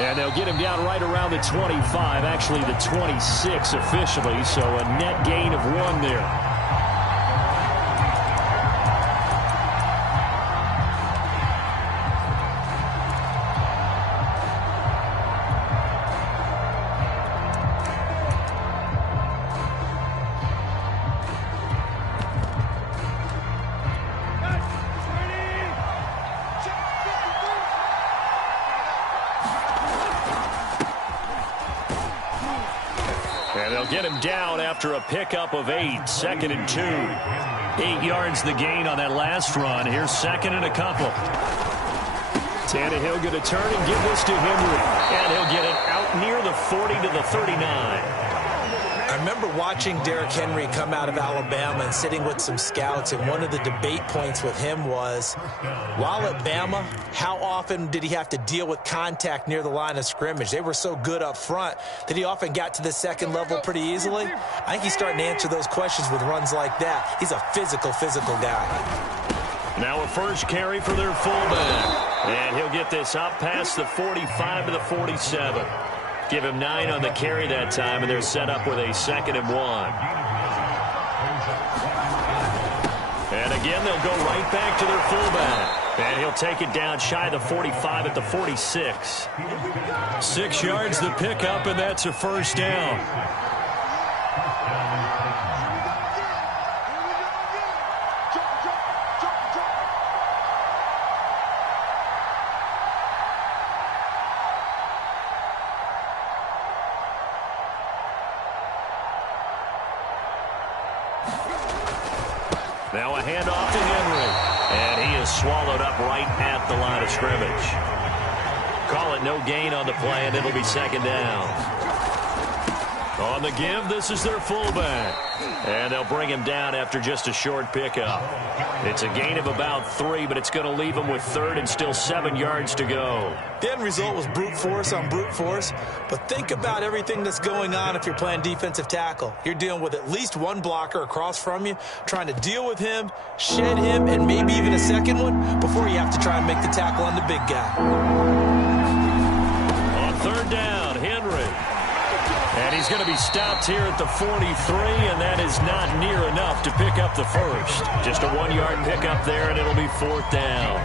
And they'll get him down right around the 25, actually the 26 officially, so a net gain of 1 there. And they'll get him down after a pickup of 8, 2nd and 2. 8 yards the gain on that last run. Here's 2nd and a couple. Tannehill going to turn and give this to Henry. And he'll get it out near the 40 to the 39. I remember watching Derrick Henry come out of Alabama and sitting with some scouts, and one of the debate points with him was, while at Bama, how often did he have to deal with contact near the line of scrimmage? They were so good up front that he often got to the second level pretty easily. I think he's starting to answer those questions with runs like that. He's a physical guy. Now a first carry for their fullback. And he'll get this up past the 45 to the 47. Give him 9 on the carry that time, and they're set up with a 2nd and 1. And again, they'll go right back to their fullback. And he'll take it down shy of the 45 at the 46. 6 yards the pickup, and that's a first down. Now a handoff to Henry. And he is swallowed up right at the line of scrimmage. Call it no gain on the play, and it'll be 2nd down. On the give, this is their fullback. And they'll bring him down after just a short pickup. It's a gain of about 3, but it's going to leave him with 3rd and still 7 yards to go. The end result was brute force on brute force, but think about everything that's going on if you're playing defensive tackle. You're dealing with at least one blocker across from you, trying to deal with him, shed him, and maybe even a second one before you have to try and make the tackle on the big guy. On 3rd down, Henry. And he's going to be stopped here at the 43, and that is not near enough to pick up the first. Just a 1-yard pickup there, and it'll be 4th down.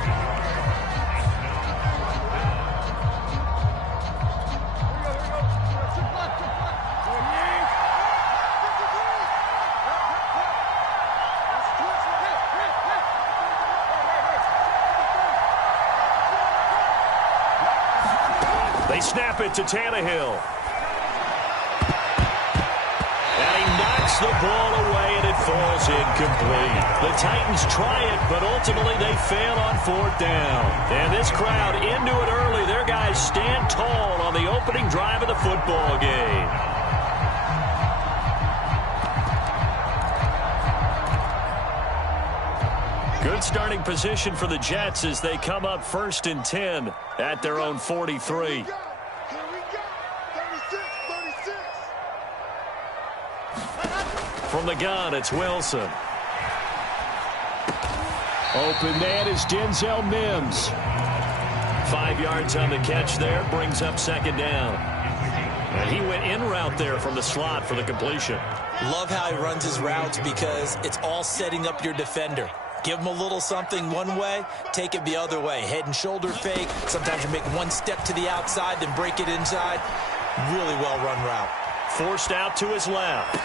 They snap it to Tannehill. The ball away, and it falls incomplete. The Titans try it, but ultimately they fail on 4th down. And this crowd into it early. Their guys stand tall on the opening drive of the football game. Good starting position for the Jets as they come up 1st and 10 at their own 43. From the gun, it's Wilson. Open man is Denzel Mims. 5 yards on the catch there, brings up 2nd down. And he went in route there from the slot for the completion. Love how he runs his routes because it's all setting up your defender. Give him a little something one way, take it the other way. Head and shoulder fake. Sometimes you make one step to the outside, then break it inside. Really well-run route. Forced out to his left.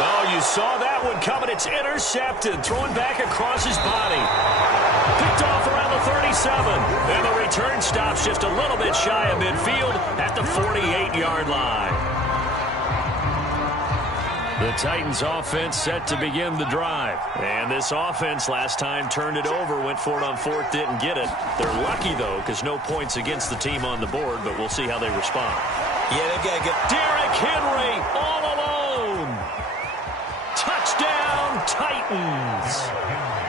Oh, you saw that one coming. It's intercepted. Thrown back across his body. Picked off around the 37. And the return stops just a little bit shy of midfield at the 48-yard line. The Titans offense set to begin the drive. And this offense last time turned it over, went for it on 4th, didn't get it. They're lucky, though, because no points against the team on the board, but we'll see how they respond. Yeah, they got to get Derrick Henry all alone. Touchdown, Titans.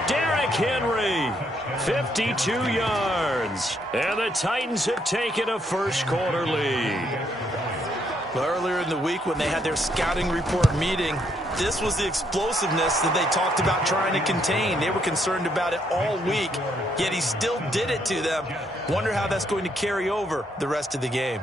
Derrick Henry, 52 yards. And the Titans have taken a first-quarter lead. Earlier in the week when they had their scouting report meeting, This was the explosiveness that they talked about trying to contain. They were concerned about it all week, yet he still did it to them. Wonder how that's going to carry over the rest of the game.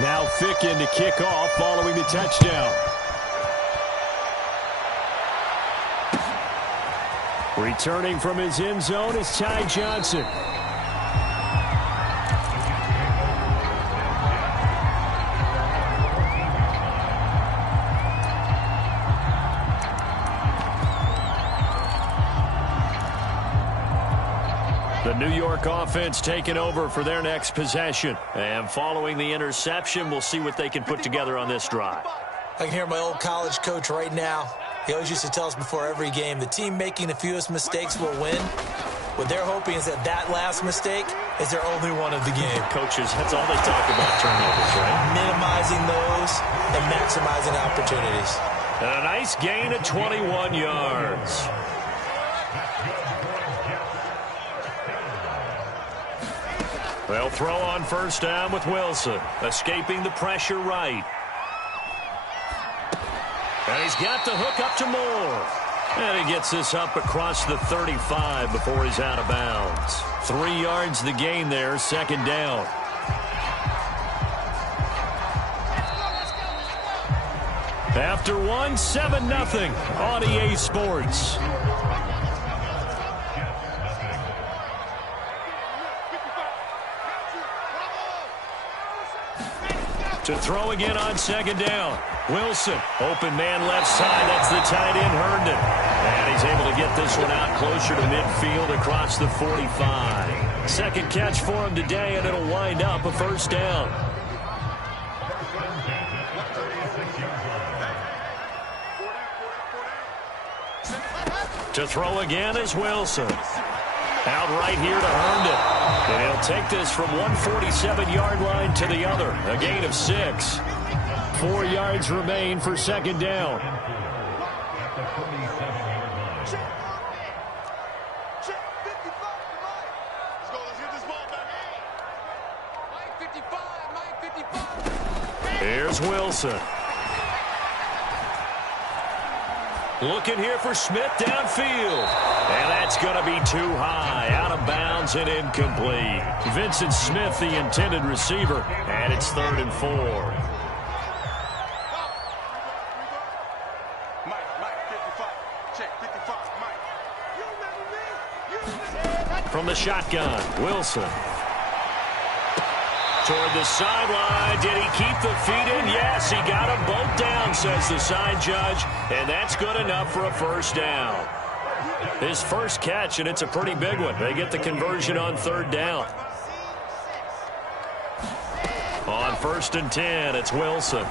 Now Ficken to kick off following the touchdown. Returning from his end zone is Ty Johnson. The New York offense taking over for their next possession. And following the interception, we'll see what they can put together on this drive. I can hear my old college coach right now. He always used to tell us before every game, the team making the fewest mistakes will win. What they're hoping is that that last mistake is their only one of the game. Coaches, that's all they talk about, turnovers, right? Minimizing those and maximizing opportunities. And a nice gain of 21 yards. They'll throw on first down with Wilson, escaping the pressure right. And he's got the hook up to Moore. And he gets this up across the 35 before he's out of bounds. 3 yards the gain there, second down. After one, 7-0 on EA Sports. To throw again on second down. Wilson, open man left side. That's the tight end, Herndon. And he's able to get this one out closer to midfield across the 45. Second catch for him today, and it'll wind up a first down. To throw again is Wilson. Out right here to Herndon. And he'll take this from 147-yard line to the other. A gain of 6. 4 yards remain for second down. Here's Wilson. Looking here for Smith downfield. And that's going to be too high. Out of bounds and incomplete. Vincent Smith, the intended receiver. And it's 3rd and 4. From the shotgun, Wilson. Toward the sideline. Did he keep the feet in? Yes, he got them both down, says the side judge. And that's good enough for a first down. His first catch, and it's a pretty big one. They get the conversion on 3rd down. On 1st and 10, it's Wilson.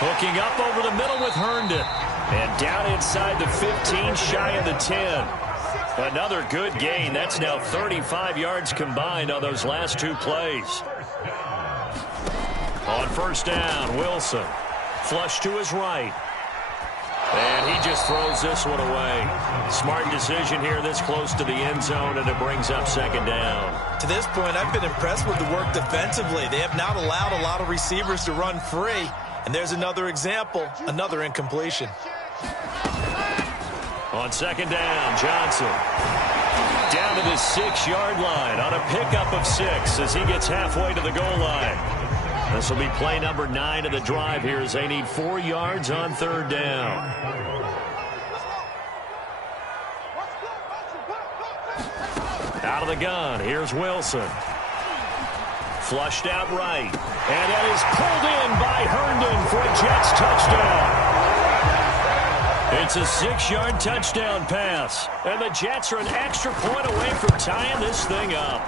Hooking up over the middle with Herndon. And down inside the 15, shy of the 10. Another good gain. That's now 35 yards combined on those last 2 plays. On 1st down, Wilson. Flush to his right. And he just throws this one away. Smart decision here this close to the end zone, and it brings up second down. To this point, I've been impressed with the work defensively. They have not allowed a lot of receivers to run free. And there's another example, another incompletion. On second down, Johnson. Down to the 6-yard line on a pickup of 6 as he gets halfway to the goal line. This will be play number 9 of the drive here as they need 4 yards on 3rd down. Out of the gun, here's Wilson. Flushed out right. And that is pulled in by Herndon for a Jets touchdown. It's a 6-yard touchdown pass. And the Jets are an extra point away from tying this thing up.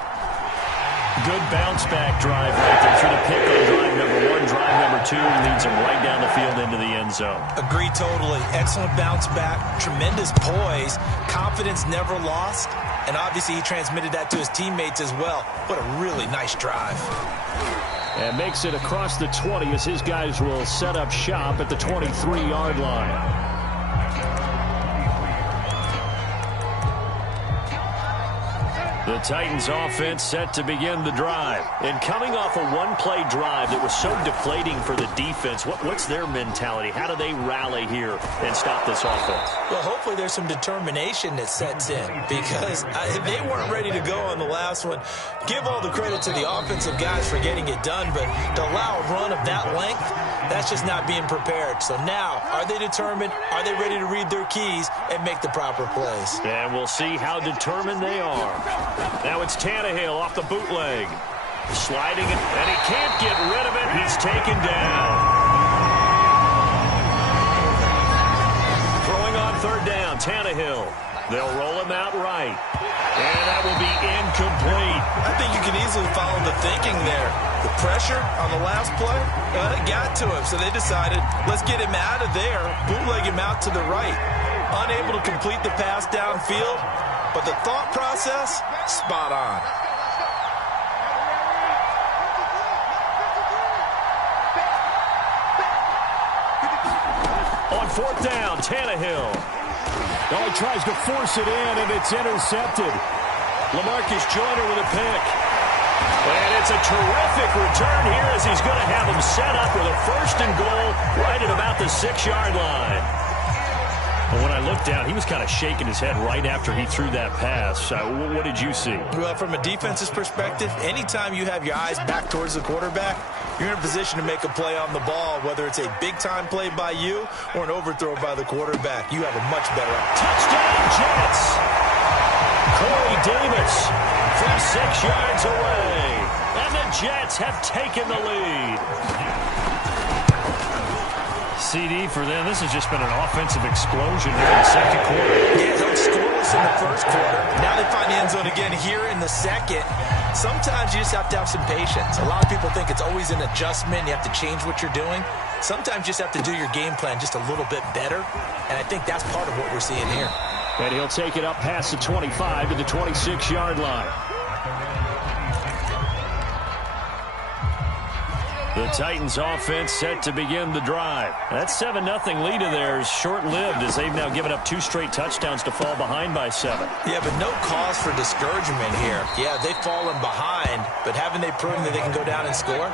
Good bounce-back drive right there through the pick on drive number 1. Drive number 2 leads him right down the field into the end zone. Agree totally. Excellent bounce back, tremendous poise, confidence never lost, and obviously he transmitted that to his teammates as well. What a really nice drive. And makes it across the 20 as his guys will set up shop at the 23-yard line. The Titans offense set to begin the drive. And coming off a one-play drive that was so deflating for the defense, what's their mentality? How do they rally here and stop this offense? Well, hopefully there's some determination that sets in because they weren't ready to go on the last one. Give all the credit to the offensive guys for getting it done, but to allow a run of that length, that's just not being prepared. So now, are they determined? Are they ready to read their keys and make the proper plays? And we'll see how determined they are. Now it's Tannehill off the bootleg. Sliding it, and he can't get rid of it. He's taken down. Throwing on third down, Tannehill. They'll roll him out right. And that will be incomplete. I think you can easily follow the thinking there. The pressure on the last play, it got to him. So they decided, let's get him out of there, bootleg him out to the right. Unable to complete the pass downfield, but the thought process, spot on. On fourth down, Tannehill. Oh, he tries to force it in, and it's intercepted. LaMarcus Joyner with a pick. And it's a terrific return here as he's going to have him set up with a first and goal right at about the 6-yard line. Well, when I looked down, he was kind of shaking his head right after he threw that pass. What did you see? Well, from a defense's perspective, anytime you have your eyes back towards the quarterback, you're in a position to make a play on the ball, whether it's a big-time play by you or an overthrow by the quarterback. You have a much better touchdown, Jets! Corey Davis from 6 yards away. And the Jets have taken the lead. CD for them. This has just been an offensive explosion here in the second quarter. Yeah, held scoreless in the first quarter. Now they find the end zone again here in the second. Sometimes you just have to have some patience. A lot of people think it's always an adjustment. You have to change what you're doing. Sometimes you just have to do your game plan just a little bit better. And I think that's part of what we're seeing here. And he'll take it up past the 25 to the 26-yard line. The Titans offense set to begin the drive. That 7-0 lead of theirs short-lived as they've now given up 2 straight touchdowns to fall behind by 7. Yeah, but no cause for discouragement here. Yeah, they've fallen behind, but haven't they proven that they can go down and score?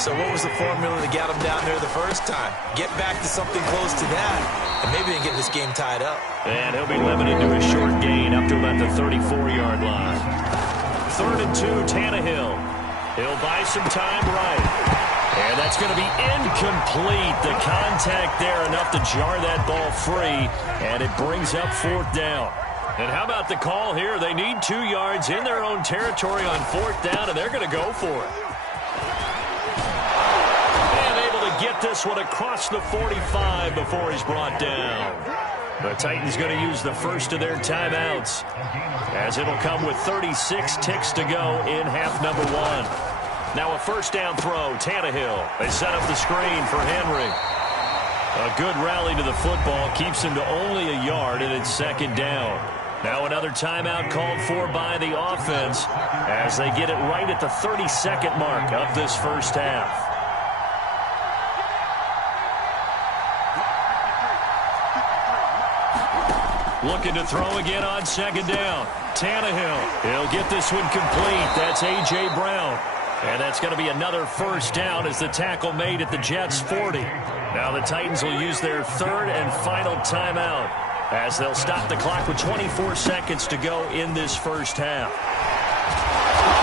So what was the formula to get them down there the first time? Get back to something close to that, and maybe they can get this game tied up. And he'll be limited to a short gain up to about the 34-yard line. 3rd and 2, Tannehill. He'll buy some time right. And that's going to be incomplete. The contact there enough to jar that ball free, and it brings up 4th down. And how about the call here? They need 2 yards in their own territory on 4th down, and they're going to go for it. And able to get this one across the 45 before he's brought down. The Titans going to use the first of their timeouts, as it'll come with 36 ticks to go in half number 1. Now a first down throw, Tannehill. They set up the screen for Henry. A good rally to the football keeps him to only a yard, and it's 2nd down. Now another timeout called for by the offense as they get it right at the 32nd mark of this first half. Looking to throw again on 2nd down. Tannehill. He'll get this one complete. That's A.J. Brown. And that's going to be another first down as the tackle made at the Jets' 40. Now the Titans will use their 3rd and final timeout as they'll stop the clock with 24 seconds to go in this first half.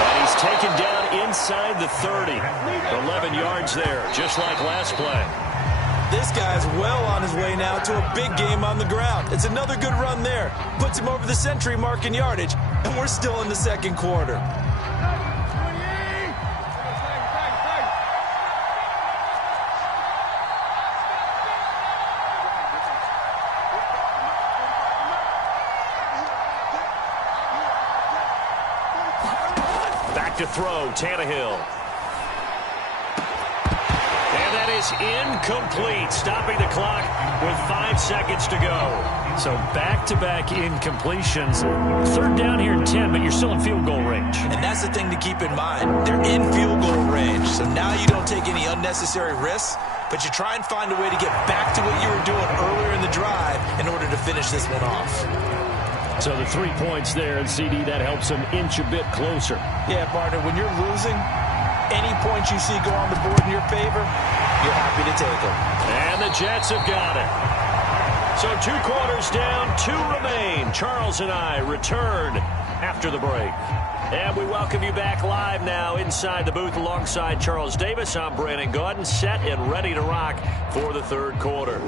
And he's taken down inside the 30. 11 yards there, just like last play. This guy's well on his way now to a big game on the ground. It's another good run there. Puts him over the century mark in yardage, and we're still in the second quarter. to throw. Tannehill. And that is incomplete, stopping the clock with 5 seconds to go. So back-to-back incompletions. Third down here and 10, but you're still in field goal range. And that's the thing to keep in mind. They're in field goal range, so now you don't take any unnecessary risks, but you try and find a way to get back to what you were doing earlier in the drive in order to finish this one off. So the 3 points there, and CD, that helps them inch a bit closer. Yeah, partner, when you're losing, any points you see go on the board in your favor, you're happy to take them. And the Jets have got it. So 2 quarters down, 2 remain. Charles and I return after the break. And we welcome you back live now inside the booth alongside Charles Davis. I'm Brandon Gaudin, set and ready to rock for the third quarter.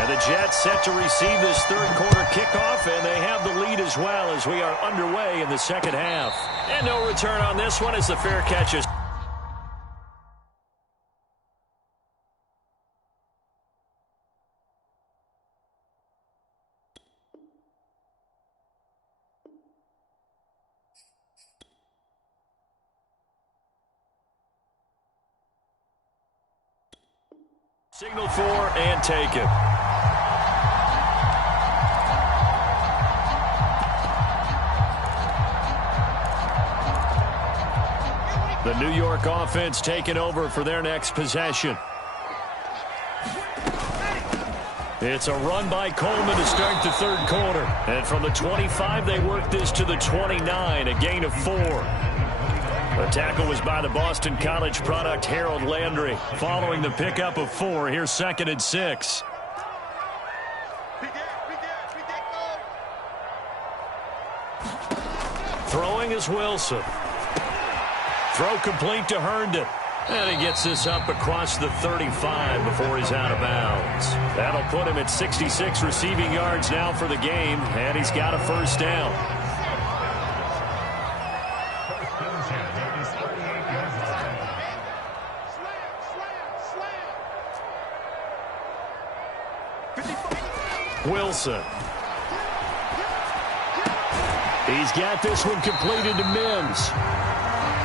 And the Jets set to receive this third quarter kickoff, and they have the lead as well as we are underway in the second half. And no return on this one as the fair catch is. Signal for and take it. The New York offense taking over for their next possession. It's a run by Coleman to start the third quarter. And from the 25, they work this to the 29, a gain of 4. The tackle was by the Boston College product Harold Landry. Following the pickup of 4, here's 2nd and 6. Throwing is Wilson. Throw complete to Herndon. And he gets this up across the 35 before he's out of bounds. That'll put him at 66 receiving yards now for the game, and he's got a first down. Wilson. He's got this one completed to Mims.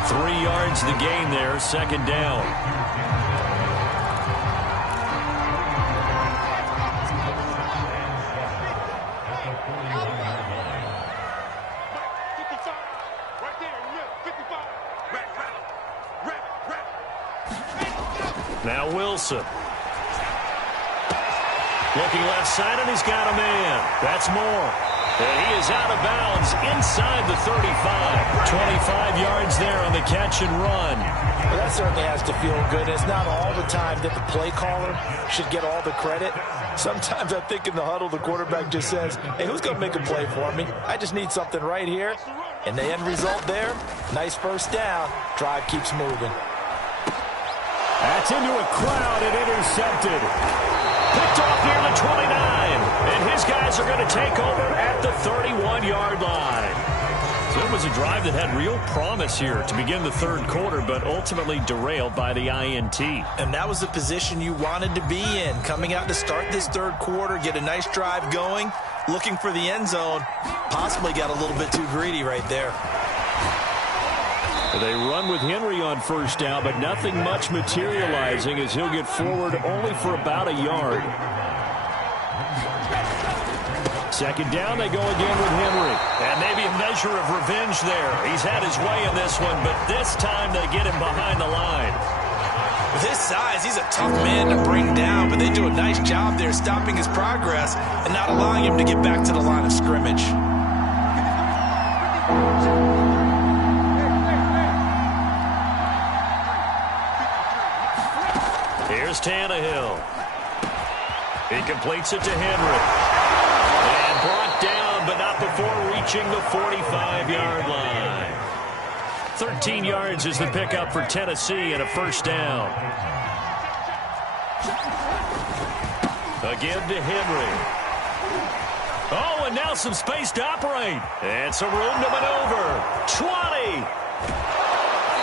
3 yards the gain there, second down. Now Wilson. Looking left side, and he's got a man. That's Moore. And he is out of bounds inside the 35. 25 yards there on the catch and run. Well, that certainly has to feel good. It's not all the time that the play caller should get all the credit. Sometimes I think in the huddle, the quarterback just says, hey, who's going to make a play for me? I just need something right here. And the end result there, nice first down. Drive keeps moving. That's into a crowd and intercepted. Picked off near the 29, and his guys are going to take over at the 31-yard line. So it was a drive that had real promise here to begin the third quarter, but ultimately derailed by the INT. And that was the position you wanted to be in, coming out to start this third quarter, get a nice drive going, looking for the end zone. Possibly got a little bit too greedy right there. They run with Henry on first down, but nothing much materializing as he'll get forward only for about a yard. Second down, they go again with Henry. And maybe a measure of revenge there. He's had his way in this one, but this time they get him behind the line. With his size, he's a tough man to bring down, but they do a nice job there stopping his progress and not allowing him to get back to the line of scrimmage. Here's Tannehill. He completes it to Henry. And brought down, but not before reaching the 45-yard line. 13 yards is the pickup for Tennessee and a first down. Again to Henry. Oh, and now some space to operate. And some room to maneuver. 20.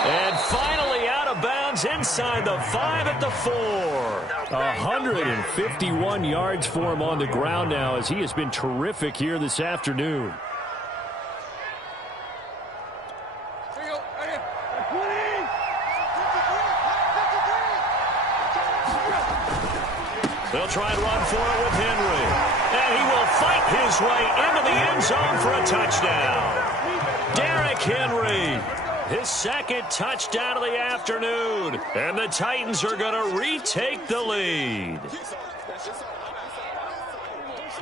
And finally out of bounds inside the 5 at the 4. 151 yards for him on the ground now as he has been terrific here this afternoon. try and run for it with Henry. And he will fight his way into the end zone for a touchdown. Derrick Henry, his second touchdown of the afternoon. And the Titans are going to retake the lead.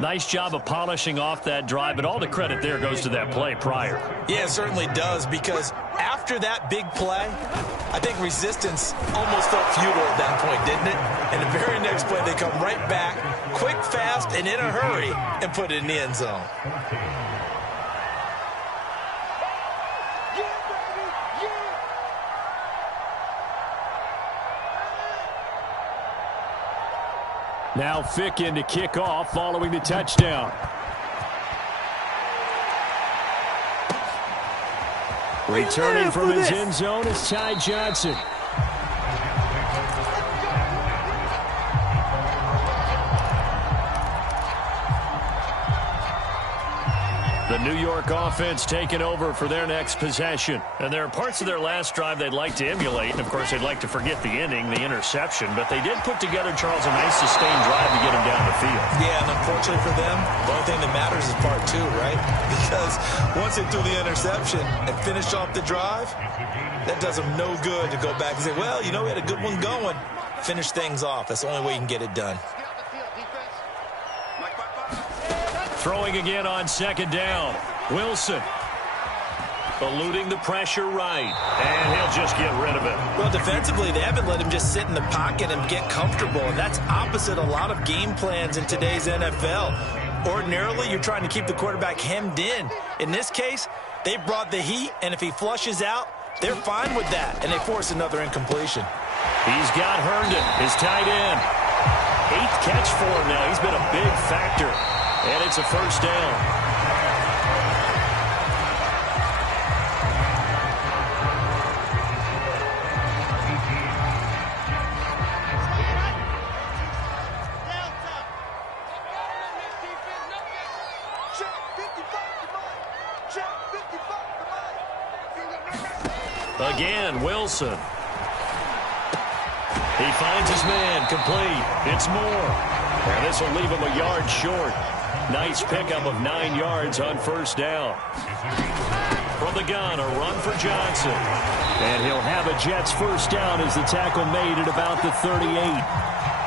Nice job of polishing off that drive, but all the credit there goes to that play prior. Yeah, it certainly does, because after that big play, I think resistance almost felt futile at that point, didn't it? And the very next play, they come right back, quick, fast, and in a hurry, and put it in the end zone. Now Ficken to kick off following the touchdown. Returning from his end zone is Ty Johnson. The New York offense taking over for their next possession. And there are parts of their last drive they'd like to emulate. And, of course, they'd like to forget the ending, the interception. But they did put together, Charles, a nice sustained drive to get them down the field. Yeah, and unfortunately for them, the only thing that matters is part two, right? Because once they threw the interception and finished off the drive, that does them no good to go back and say, well, you know, we had a good one going. Finish things off. That's the only way you can get it done. Throwing again on second down. Wilson eluding the pressure right. And he'll just get rid of it. Well, defensively, they haven't let him just sit in the pocket and get comfortable. And that's opposite a lot of game plans in today's NFL. Ordinarily, you're trying to keep the quarterback hemmed in. In this case, they brought the heat, and if he flushes out, they're fine with that. And they force another incompletion. He's got Herndon, his tight end. 8th catch for him now. He's been a big factor. And it's a first down. Again, Wilson. He finds his man, complete. It's Moore. And this will leave him a yard short. Nice pickup of 9 yards on first down. From the gun, a run for Johnson. And he'll have a Jets first down as the tackle made at about the 38.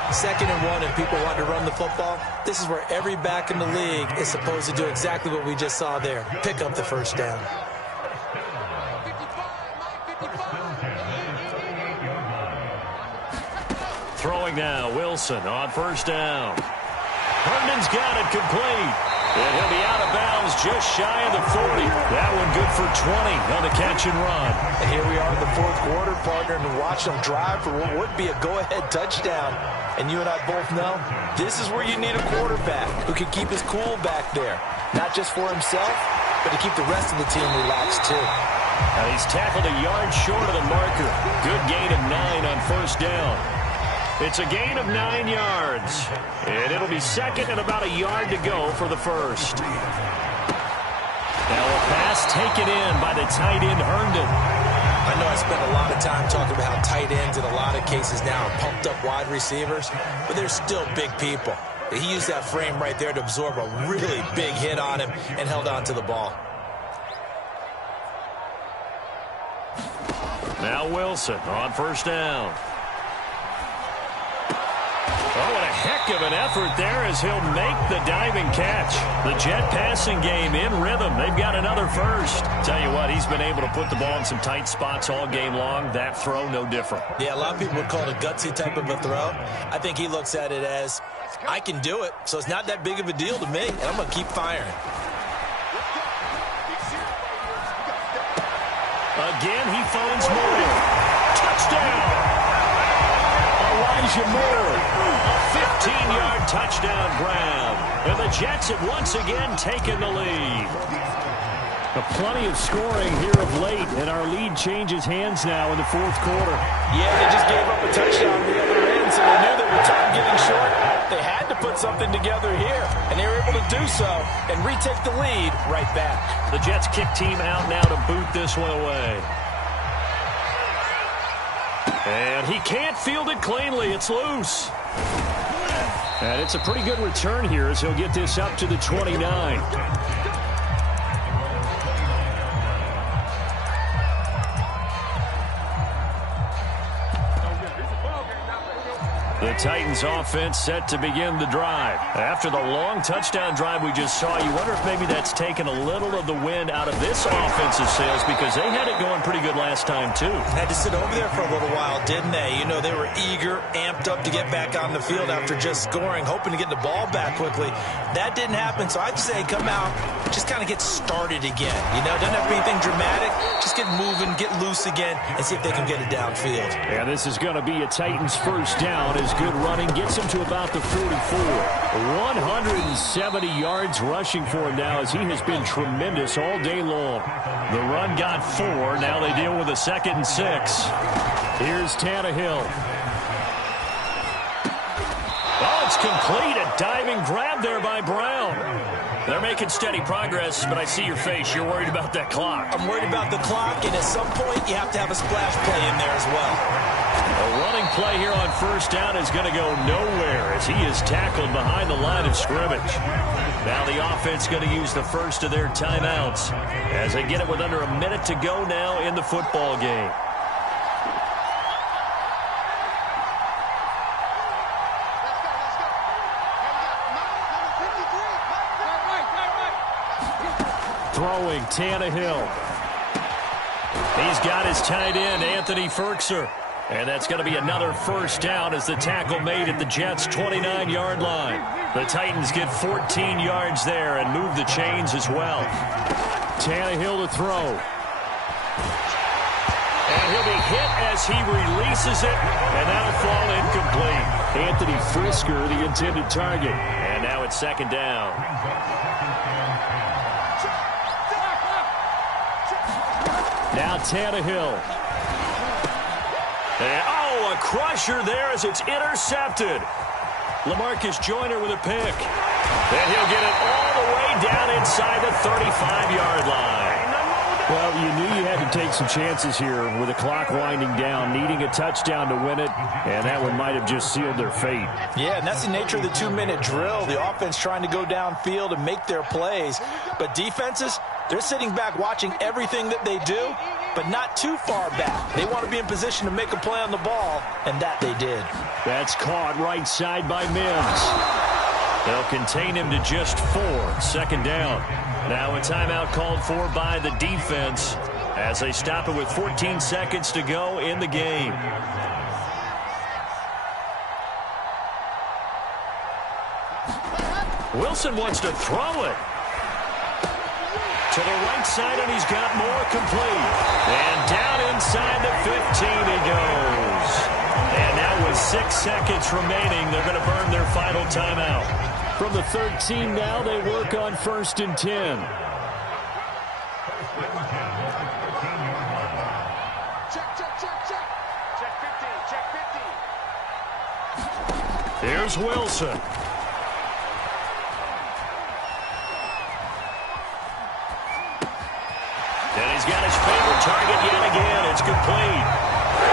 2nd and 1, and people want to run the football. This is where every back in the league is supposed to do exactly what we just saw there. Pick up the first down. Throwing now, Wilson on first down. Herndon's got it complete. And he'll be out of bounds just shy of the 40. That one good for 20 on the catch and run. And here we are in the 4th quarter, partner, and watch them drive for what would be a go-ahead touchdown. And you and I both know this is where you need a quarterback who can keep his cool back there. Not just for himself, but to keep the rest of the team relaxed too. Now he's tackled a yard short of the marker. Good gain of 9 on first down. It's a gain of 9 yards. And it'll be second and about a yard to go for the first. Now a pass taken in by the tight end Herndon. I know I spent a lot of time talking about how tight ends in a lot of cases now are pumped up wide receivers, but they're still big people. He used that frame right there to absorb a really big hit on him and held on to the ball. Now Wilson on first down. Oh, what a heck of an effort there as he'll make the diving catch. The Jet passing game in rhythm. They've got another first. Tell you what, he's been able to put the ball in some tight spots all game long. That throw, no different. Yeah, a lot of people would call it a gutsy type of a throw. I think he looks at it as, I can do it, so it's not that big of a deal to me, and I'm going to keep firing. Again, he finds Moore. Touchdown! Elijah Moore, a 15-yard touchdown grab. And the Jets have once again taken the lead. Plenty of scoring here of late, and our lead changes hands now in the 4th quarter. Yeah, they just gave up a touchdown on the other end, so they knew that with time getting short, they had to put something together here, and they were able to do so and retake the lead right back. The Jets kick team out now to boot this one away. And he can't field it cleanly. It's loose. And it's a pretty good return here as he'll get this up to the 29. The Titans offense set to begin the drive. After the long touchdown drive we just saw, you wonder if maybe that's taken a little of the wind out of this offensive sails because they had it going pretty good last time too. Had to sit over there for a little while, didn't they? You know, they were eager, amped up to get back on the field after just scoring, hoping to get the ball back quickly. That didn't happen, so I'd say come out, just kind of get started again. You know, doesn't have to be anything dramatic. Just get moving, get loose again, and see if they can get it downfield. And this is going to be a Titans first down as good running gets him to about the 44. 170 yards rushing for him now as he has been tremendous all day long. The run got 4. Now they deal with a 2nd and 6. Here's Tannehill. Oh, it's complete. A diving grab there by Brown. They're making steady progress, but I see your face. You're worried about that clock. I'm worried about the clock, and at some point you have to have a splash play in there as well. A running play here on first down is going to go nowhere as he is tackled behind the line of scrimmage. Now the offense going to use the first of their timeouts as they get it with under a minute to go now in the football game. Throwing Tannehill. He's got his tight end, Anthony Ferkser. And that's going to be another first down as the tackle made at the Jets' 29-yard line. The Titans get 14 yards there and move the chains as well. Tannehill to throw. And he'll be hit as he releases it, and that'll fall incomplete. Anthony Ferkser, the intended target. And now it's 2nd down. Now Tannehill. And, oh, a crusher there as it's intercepted. LaMarcus Joyner with a pick. And he'll get it all the way down inside the 35-yard line. Well, you knew you had to take some chances here with the clock winding down, needing a touchdown to win it, and that one might have just sealed their fate. Yeah, and that's the nature of the 2-minute drill. The offense trying to go downfield and make their plays. But defenses, they're sitting back watching everything that they do, but not too far back. They want to be in position to make a play on the ball, and that they did. That's caught right side by Mims. They'll contain him to just 4. 2nd down. Now a timeout called for by the defense as they stop it with 14 seconds to go in the game. Wilson wants to throw it. To the right side, and he's got more complete. And down inside the 15 he goes. And now with 6 seconds remaining, they're going to burn their final timeout. From the 13 now, they work on 1st and 10. Check 15, check 15. Here's Wilson. And he's got his favorite target yet again. It's complete.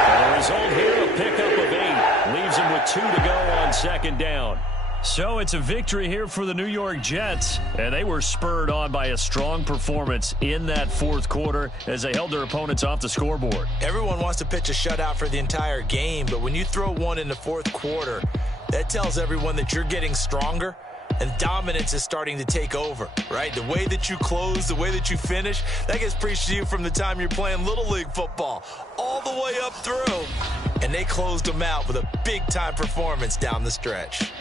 And the result here, a pickup of 8. Leaves him with 2 to go on 2nd down. So it's a victory here for the New York Jets. And they were spurred on by a strong performance in that 4th quarter as they held their opponents off the scoreboard. Everyone wants to pitch a shutout for the entire game, but when you throw one in the 4th quarter, that tells everyone that you're getting stronger. And dominance is starting to take over, right? The way that you close, the way that you finish, that gets preached to you from the time you're playing Little League football all the way up through. And they closed them out with a big-time performance down the stretch.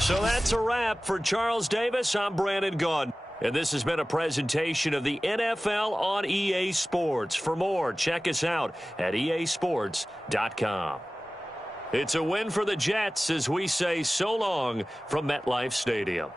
So that's a wrap for Charles Davis. I'm Brandon Gaudin. And this has been a presentation of the NFL on EA Sports. For more, check us out at easports.com. It's a win for the Jets as we say so long from MetLife Stadium.